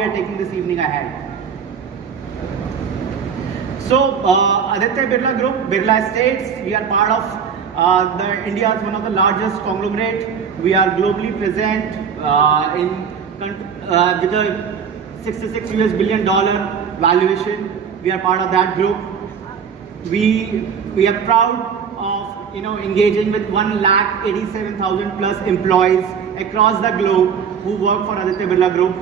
we are taking this evening ahead. So, Aditya Birla Group, Birla Estates, we are part of India's one of the largest conglomerate. We are globally present with a $66 billion valuation. We are part of that group. We are proud of engaging with 1,87,000 plus employees across the globe who work for Aditya Birla Group,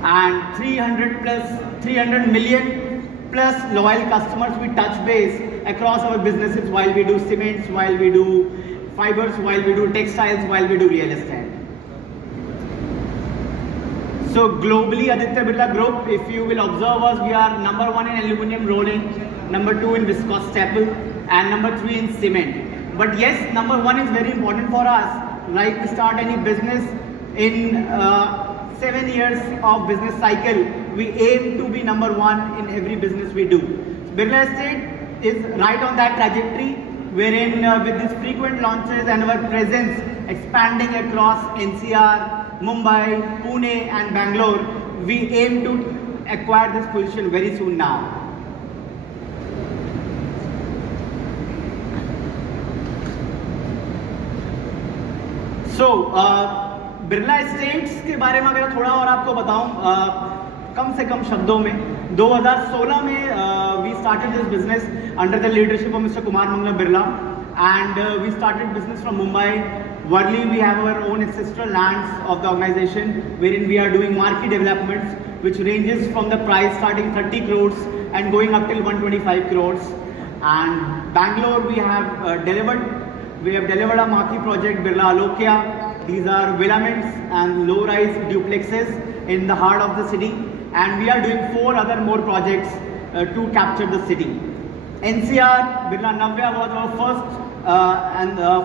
and 300 million plus loyal customers we touch base across our businesses, while we do cements, while we do fibers, while we do textiles, while we do real estate. So globally, Aditya Birla Group, if you will observe us, we are number 1 in aluminium rolling, number 2 in viscose staple, and number 3 in cement. But yes, number 1 is very important for us. Like we start any business in 7 years of business cycle, we aim to be number 1 in every business we do. Birla Estate is right on that trajectory, wherein with these frequent launches and our presence expanding across NCR, Mumbai, Pune and Bangalore, we aim to acquire this position very soon now. So, Birla estates के बारे में अगर थोड़ा और आपको बताऊं, कम से कम शब्दों में 2016 में we started this business under the leadership of mister Kumar Mangalam Birla, and we started business from Mumbai. Worli, we have our own ancestral lands of the organization, wherein we are doing marquee developments, which ranges from the price starting 30 crores and going up till 125 crores. And Bangalore, we have delivered a marquee project, Birla Alokya. These are villaments and low-rise duplexes in the heart of the city, and we are doing 4 other more projects to capture the city. NCR, Birla Navya was our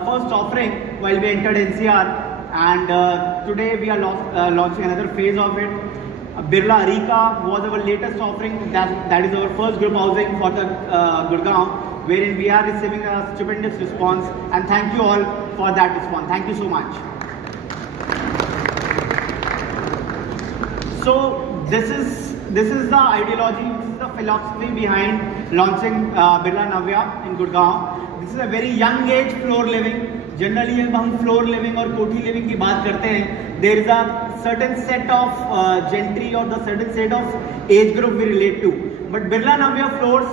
first offering while we entered NCR, and today we are launching another phase of it. Birla Arika was our latest offering. That is our first group housing for the Gurgaon, wherein we are receiving a stupendous response, and thank you all for that response. Thank you so much. So this is the ideology, this is the philosophy behind launching Birla Navya in Gurgaon. This is a very young age floor living. Generally जब हम floor living और कोठी living की बात करते हैं, there is a certain set of gentry or the certain set of age group we relate to. But Birla Navya floors,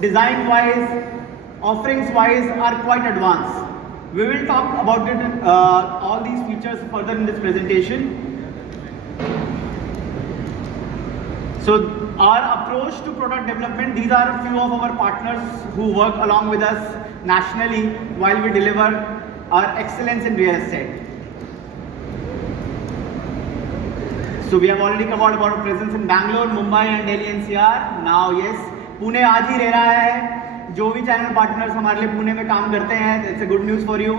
design wise, offerings wise, are quite advanced. We will talk about it, all these features further in this presentation. So our approach to product development, these are a few of our partners who work along with us nationally while we deliver our excellence in real estate. So we have already covered about our presence in Bangalore, Mumbai and Delhi NCR. Now yes, Pune आज ही रह रहा है. जो भी channel partners हमारे लिए पुणे में काम करते हैं, it's a good news for you.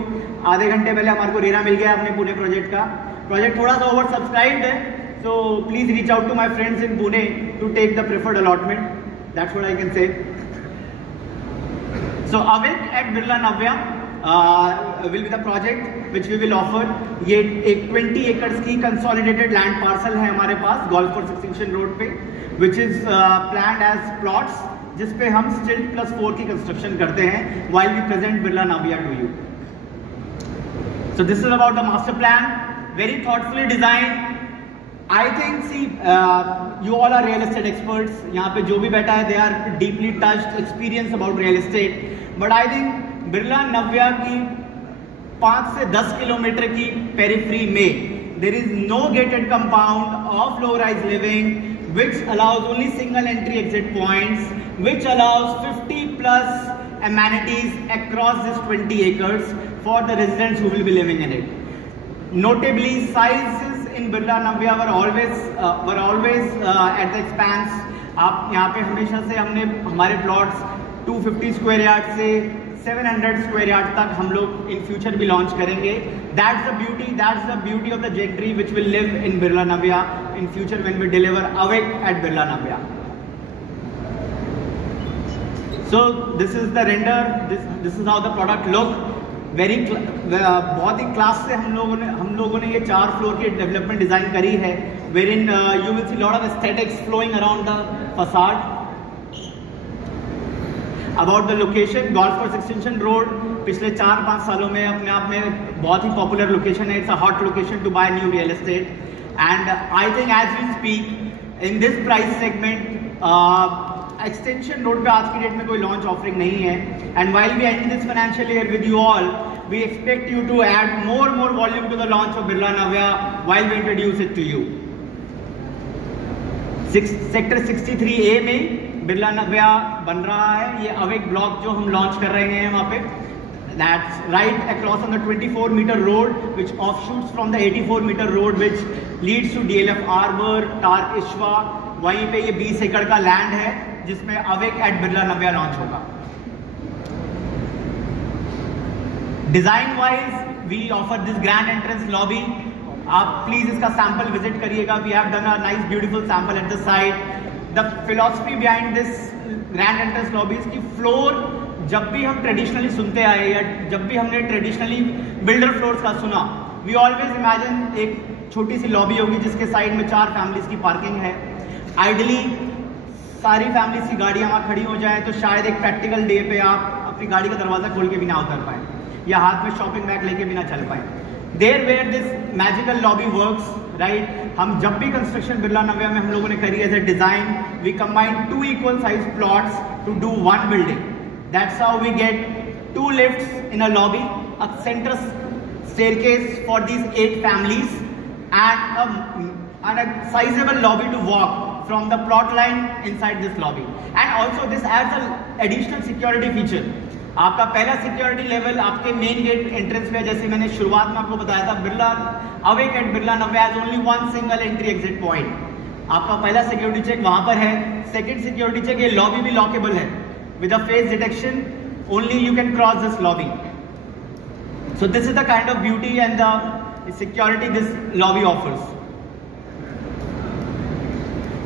आधे घंटे पहले हमारे को रेरा मिल गया अपने पुणे प्रोजेक्ट का. प्रोजेक्ट थोड़ा सा ओवर सब्सक्राइब्ड है, so please reach out to my friends in Pune to take the preferred allotment. That's what I can say. So Avik at Birla Navya will be the project which we will offer. ये एक 20 acres की consolidated land parcel है हमारे पास Golf Course Extension Road पे, which is planned as plots, जिस पे हम Stilt plus 4 की construction करते हैं while we present Birla Navya to you. So this is about the master plan, very thoughtfully designed. I think, see, you all are real estate experts. यहाँ पे जो भी बैठा है, they are deeply touched, experienced about real estate. But I think Birla Navya की 5 से 10 kilometre की periphery में there is no gated compound of low-rise living, which allows only single entry exit points, which allows 50 plus amenities across this 20 acres for the residents who will be living in it. Notably, sizes in Birla Navya were always at the expanse. आप यहाँ पे हमेशा से हमने हमारे plots 250 square yard से 700 square yard तक हम लोग in future भी launch करेंगे. That's the beauty of the gentry which will live in Birla Navya in future when we deliver Avik at Birla Navya. So this is the render. This is how the product look. बहुत ही class से हम लोगों ने ये 4 floor की development design करी है, wherein you will see lot of aesthetics flowing around the facade. About the location, Golf Course Extension Road पिछले 4-5 सालों में अपने आप में बहुत ही पॉपुलर लोकेशन है. It's a hot location to buy new real estate, and I think as we speak in this price segment extension road पे आज की डेट में कोई लॉन्च ऑफरिंग नहीं है. And while we and this financial year with you all, we expect you to add more volume to the launch of Birla Navya while we introduce it to you. Sector 63A में बिरला नव्या बन रहा है. ये awake block जो हम launch कर रहे हैं वहाँ पे, that's right across on the 24-meter road which offshoots from the 84-meter road which leads to DLF Arbor, Tark Ishwa. वहीं पे ये 20 एकड़ का लैंड है जिसमें awake at Birla Navya launch होगा. Design wise we offer this grand entrance lobby. आप please इसका सैंपल विजिट करिएगा. We have done a nice beautiful sample at the site. The philosophy behind this grand entrance lobbies की floor जब भी हम traditionally सुनते आए या जब भी हमने ट्रेडिशनली बिल्डर फ्लोर्स का सुना, वी ऑलवेज इमेजिन एक छोटी सी लॉबी होगी जिसके साइड में 4 फैमिलीज की पार्किंग है. आइडियली सारी फैमिलीज की गाड़ियां वहाँ खड़ी हो जाए तो शायद एक प्रैक्टिकल डे पे आप अपनी गाड़ी का दरवाजा खोल के भी ना उतर पाए या हाथ में शॉपिंग बैग लेके भी ना चल पाए. There where this magical lobby works, right. हम जब भी कंस्ट्रक्शन बिरला नव्या में हम लोगों ने करी as a design, we combine 2 equal size plots to do 1 building. That's how we get 2 lifts in a lobby, a center staircase for these 8 families, and a sizable lobby to walk from the plot line inside this lobby. And also this adds an additional security feature. आपका पहला security level आपके main gate entrance पे, जैसे मैंने शुरुआत में आपको बताया था, Birla awake at Birla Navya has only 1 single entry exit point. आपका पहला सिक्योरिटी चेक वहां पर है. सेकंड सिक्योरिटी चेक, ये लॉबी भी लॉकेबल है. With a face detection, only you can cross this lobby. So this is the kind of beauty and the security this lobby offers.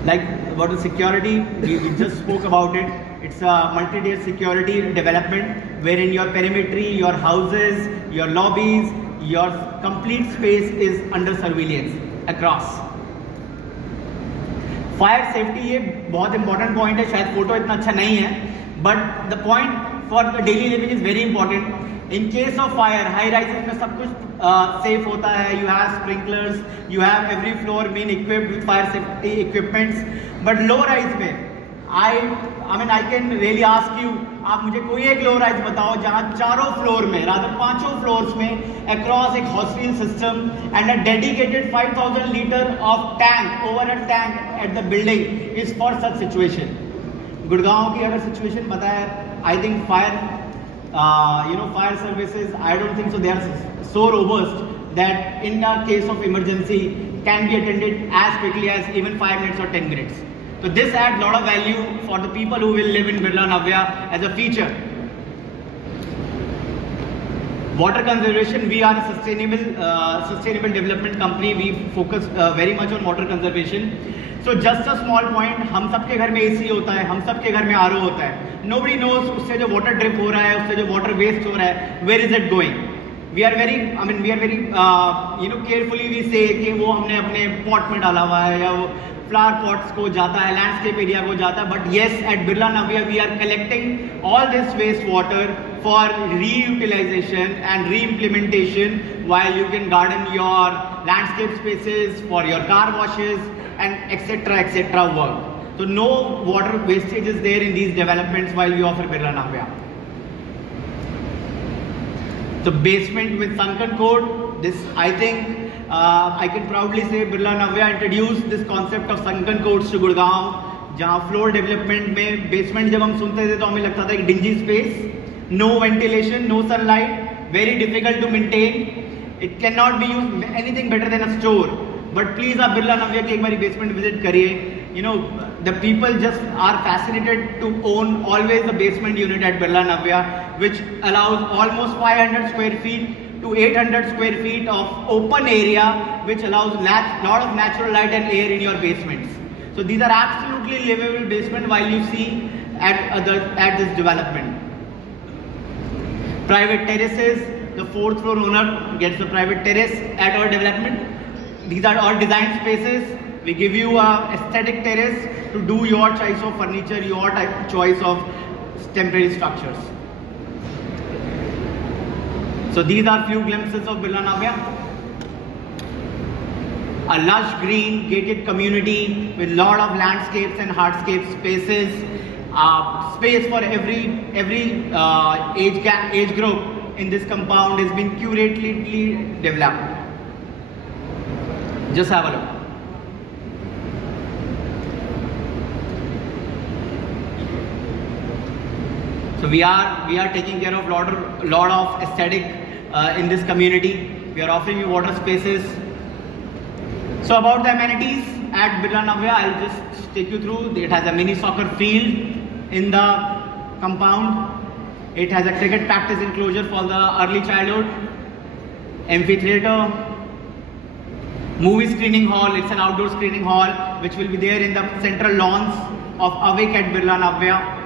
Like about the security, we just spoke about it. It's a multi-tier security development wherein your perimetry, your houses, your lobbies, your complete space is under surveillance across. Fire safety ये बहुत important point है. शायद photo इतना अच्छा नहीं है, but the point for the daily living is very important. In case of fire, high rises में सब कुछ सेफ होता है. You have sprinklers, you have every floor been equipped with fire safety equipments. But low rise में I can really ask you, आप मुझे कोई एक लो राइज बताओ जहां 4 फ्लोर में, रादर 5 फ्लोर्स में अक्रॉस एक hospital system and a dedicated 5000 litre of tank, over a tank at the building is for such situation. Gurgaon की अगर सिचुएशन बताए, I think fire fire services, I don't think so they are so robust that in a case of emergency can be attended as quickly as even 5 minutes or 10 minutes. So this adds a lot of value for the people who will live in Birla Navya as a feature. Water conservation, we are a sustainable development company. We focus very much on water conservation. So just a small point, हम सबके घर में AC होता है, हम सबके घर में RO होता है. Nobody knows उससे जो water drip हो रहा है, उससे जो water waste हो रहा है, where is it going? We are very carefully we say कि वो हमने अपने pot में डाला हुआ है या वो flower pots को जाता है, landscape area को जाता है. But yes, at Birla Navya we are collecting all this waste water for reutilization and re-implementation while you can garden your landscape spaces, for your car washes and etc. work. So no water wastage is there in these developments while we offer Birla Navya. The basement with sunken coat, this I think I can proudly say Birla Navya introduced this concept of sunken coats to Gurgaon. जहाँ floor development में basement जब हम सुनते थे तो हमें लगता था एक dingy space, no ventilation, no sunlight, very difficult to maintain. It can not be use anything better than a store. But please आप बिरला नव्या की एक बार बेसमेंट विजिट करिए. The people just are fascinated to own always the basement unit at Birla Navya, which allows almost 500 square feet to 800 square feet of open area, which allows lot of natural light and air in your basements. So these are absolutely livable basement while you see at this development. Private terraces, the 4th floor owner gets the private terrace at our development. These are all design spaces. We give you a aesthetic terrace to do your choice of furniture, your choice of temporary structures. So these are few glimpses of Birla Navya. A lush green gated community with lot of landscapes and hardscape spaces. Space for every age group in this compound has been curatedly developed. Just have a look. So we are taking care of lot of aesthetic in this community. We are offering you water spaces. So about the amenities at Birla Navya, I'll just take you through. It has a mini soccer field in the compound. It has a cricket practice enclosure for the early childhood, amphitheater, movie screening hall. It's an outdoor screening hall which will be there in the central lawns of Awake at Birla Navya.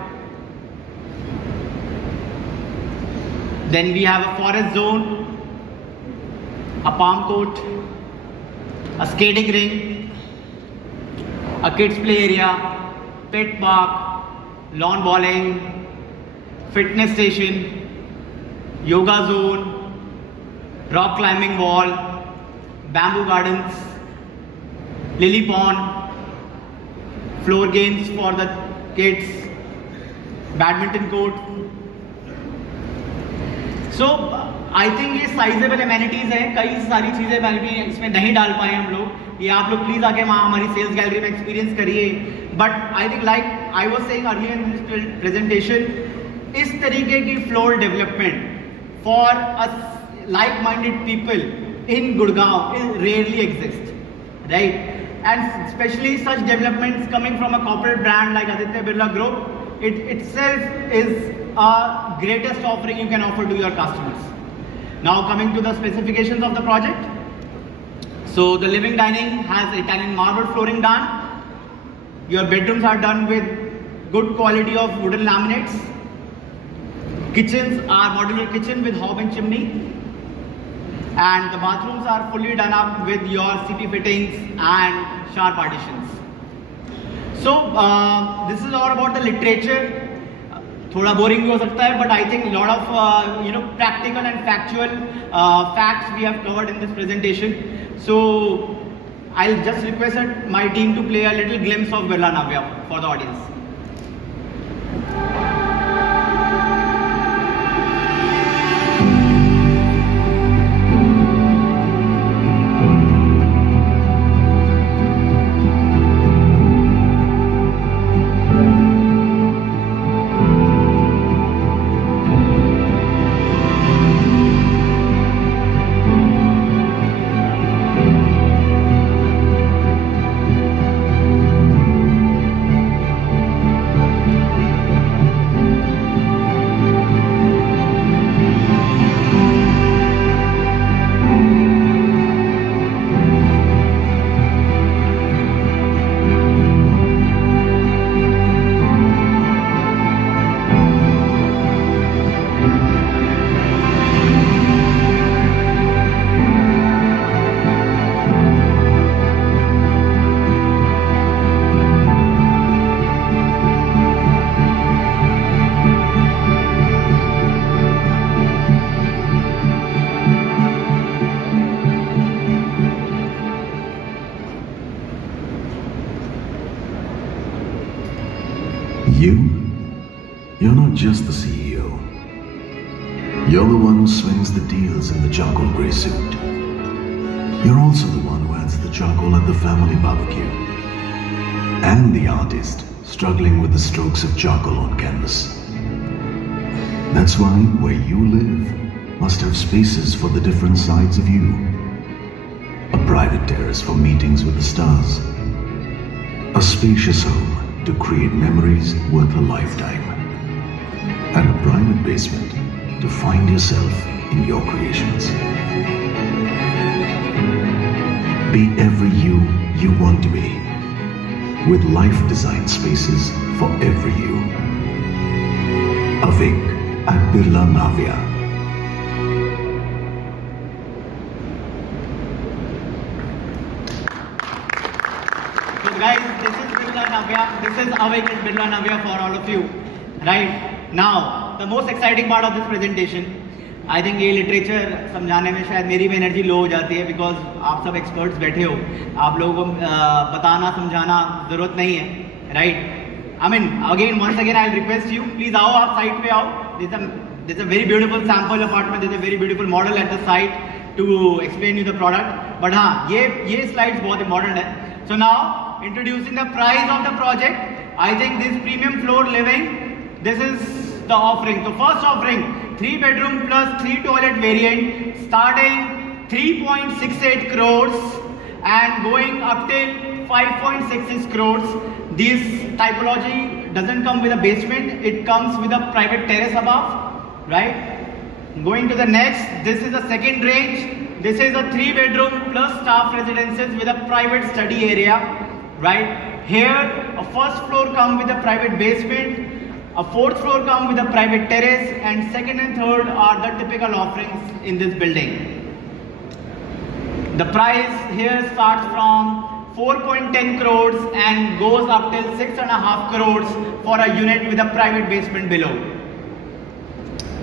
Then we have a forest zone, a palm court, a skating ring, a kids play area, pet park, lawn bowling, fitness station, yoga zone, rock climbing wall, bamboo gardens, lily pond, floor games for the kids, badminton court. So I think ये sizable amenities है. कई सारी चीजें बल्कि इसमें नहीं डाल पाए हम लोग. ये आप लोग प्लीज आके वहाँ हमारी सेल्स गैलरी में एक्सपीरियंस करिए. But I think like I was saying earlier in this presentation, इस तरीके की floor development for a like minded people in Gurgaon rarely exists, right? And especially such developments coming from a corporate brand like Aditya Birla Group, it itself is a greatest offering you can offer to your customers. Now coming to the specifications of the project. So the living dining has Italian marble flooring done. Your bedrooms are done with good quality of wooden laminates. Kitchens are modular kitchen with hob and chimney. And the bathrooms are fully done up with your CP fittings and shower partitions. So this is all about the literature. थोड़ा boring भी हो सकता है, but I think a lot of practical and factual facts we have covered in this presentation. So I'll just request my team to play a little glimpse of Birla Navya for the audience. You're not just the CEO. You're the one who swings the deals in the charcoal grey suit. You're also the one who adds the charcoal at the family barbecue. And the artist struggling with the strokes of charcoal on canvas. That's why where you live must have spaces for the different sides of you. A private terrace for meetings with the stars. A spacious home to create memories worth a lifetime. And a private basement to find yourself in your creations. Be every you want to be, with life design spaces for every you. Awake at Birla Navya. Birla Navya. This is Awake at Birla Navya for all of you. Right now, the most exciting part of this presentation. I think ये literature समझाने में शायद मेरी भी energy low हो जाती है, because आप सब एक्सपर्ट्स बैठे हो, आप लोगों को बताना समझाना जरूरत नहीं है. Right, I mean again once again I request you, please आओ, आप साइट पे आओ. There's a very beautiful sample apartment, there's a very beautiful model at the site to explain you the product. But हाँ, ये slides बहुत important है. So now introducing the price of the project. I think this premium floor living, this is the offering. So first offering, 3 bedroom plus 3 toilet variant, starting 3.68 crores and going up till 5.66 crores. This typology doesn't come with a basement, it comes with a private terrace above. Right, going to the next, this is the second range. This is a 3 bedroom plus staff residences with a private study area. Right, here a first floor come with a private basement, a fourth floor come with a private terrace, and second and third are the typical offerings in this building. The price here starts from 4.10 crores and goes up till 6.5 crores for a unit with a private basement below.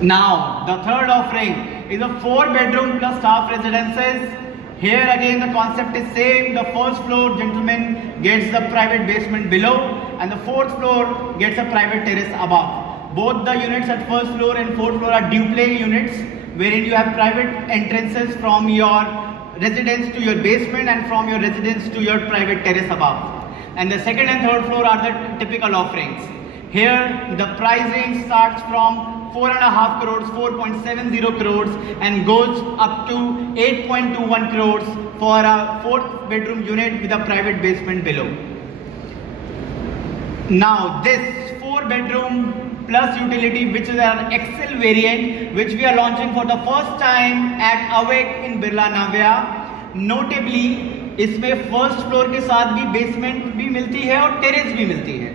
Now, the third offering is a 4 bedroom plus staff residences. Here again the concept is same. The first floor gentleman gets the private basement below and the fourth floor gets a private terrace above. Both the units at first floor and fourth floor are duplex units wherein you have private entrances from your residence to your basement and from your residence to your private terrace above. And the second and third floor are the typical offerings. Here the pricing starts from 4.5 crores, 4.70 crores and goes up to 8.21 crores for a 4th bedroom unit with a private basement below. Now this 4 bedroom plus utility, which is an XL variant, which we are launching for the first time at Awake in Birla Navya. Notably इसमें first floor के साथ भी basement भी मिलती है और terrace भी मिलती है.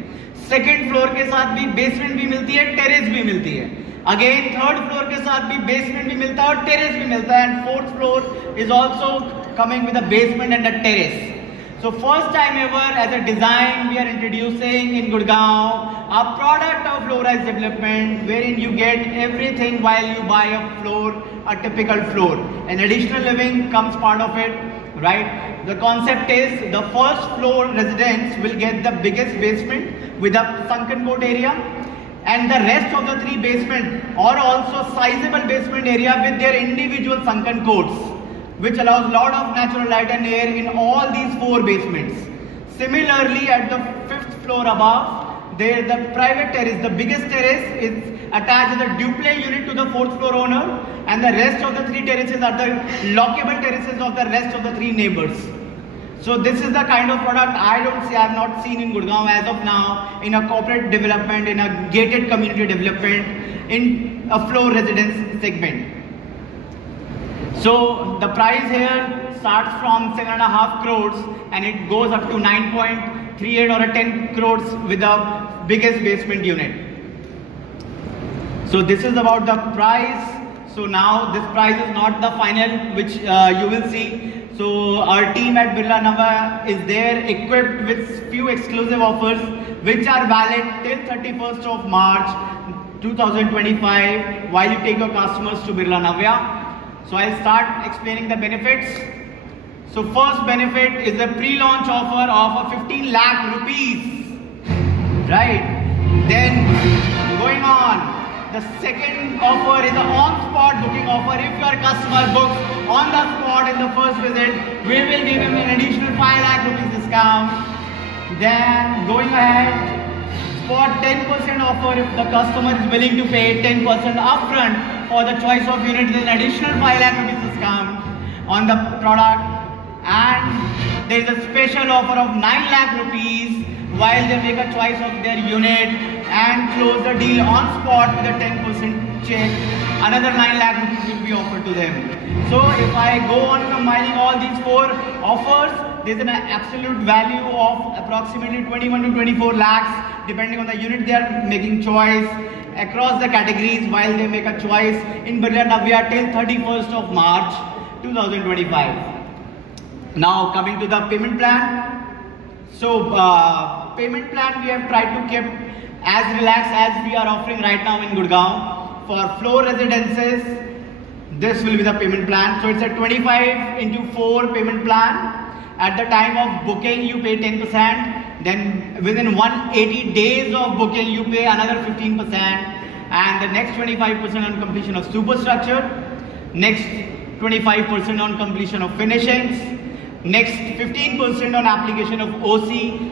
सेकेंड फ्लोर के साथ भी बेसमेंट भी मिलती है, टेरेस भी मिलती है. अगेन थर्ड फ्लोर के साथ भी बेसमेंट भी मिलता है और टेरेस भी मिलता है. And fourth floor is also coming with a basement and a terrace. So first time ever as a design we are introducing in Gurgaon a product of low-rise development wherein you get everything while you buy a floor, a typical floor. An additional living comes part of it, right? The concept is the first floor residence will get the biggest basement with a sunken court area, and the rest of the 3 basement are also sizable basement area with their individual sunken courts, which allows lot of natural light and air in all these 4 basements. Similarly, at the 5th floor above, there the private terrace, the biggest terrace, is attached as a duplex unit to the 4th floor owner, and the rest of the 3 terraces are the lockable terraces of the rest of the 3 neighbors. So this is the kind of product I have not seen in Gurgaon as of now, in a corporate development, in a gated community development, in a floor residence segment. So the price here starts from 7.5 crores and it goes up to 9.38 or a 10 crores with the biggest basement unit. So this is about the price. So now this price is not the final, which you will see. So our team at Birla Navya is there equipped with few exclusive offers which are valid till 31st of March 2025 while you take your customers to Birla Navya. So I'll start explaining the benefits. So first benefit is the pre-launch offer of 15 lakh rupees, right? Then going on, the second offer is an on-spot booking offer. If your customer books on the spot in the first visit, we will give him an additional 5 lakh rupees discount. Then going ahead, for 10% offer if the customer is willing to pay 10% upfront for the choice of unit, there is an additional 5 lakh rupees discount on the product. And there is a special offer of 9 lakh rupees while they make a choice of their unit and close the deal on spot with a 10% check. Another 9 lakh rupees will be offered to them. So if I go on combining all these 4 offers, there is an absolute value of approximately 21 to 24 lakhs depending on the unit they are making choice across the categories while they make a choice in Birla Navya till 31st of March 2025. Now coming to the payment plan. So Payment plan we have tried to keep as relaxed as we are offering right now in Gurgaon. For floor residences, this will be the payment plan. So it's a 25x4 payment plan. At the time of booking, you pay 10%. Then within 180 days of booking, you pay another 15%. And the next 25% on completion of superstructure. Next 25% on completion of finishings. Next 15% on application of OC.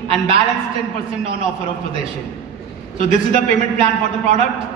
And balance 10% on offer of possession. So this is the payment plan for the product.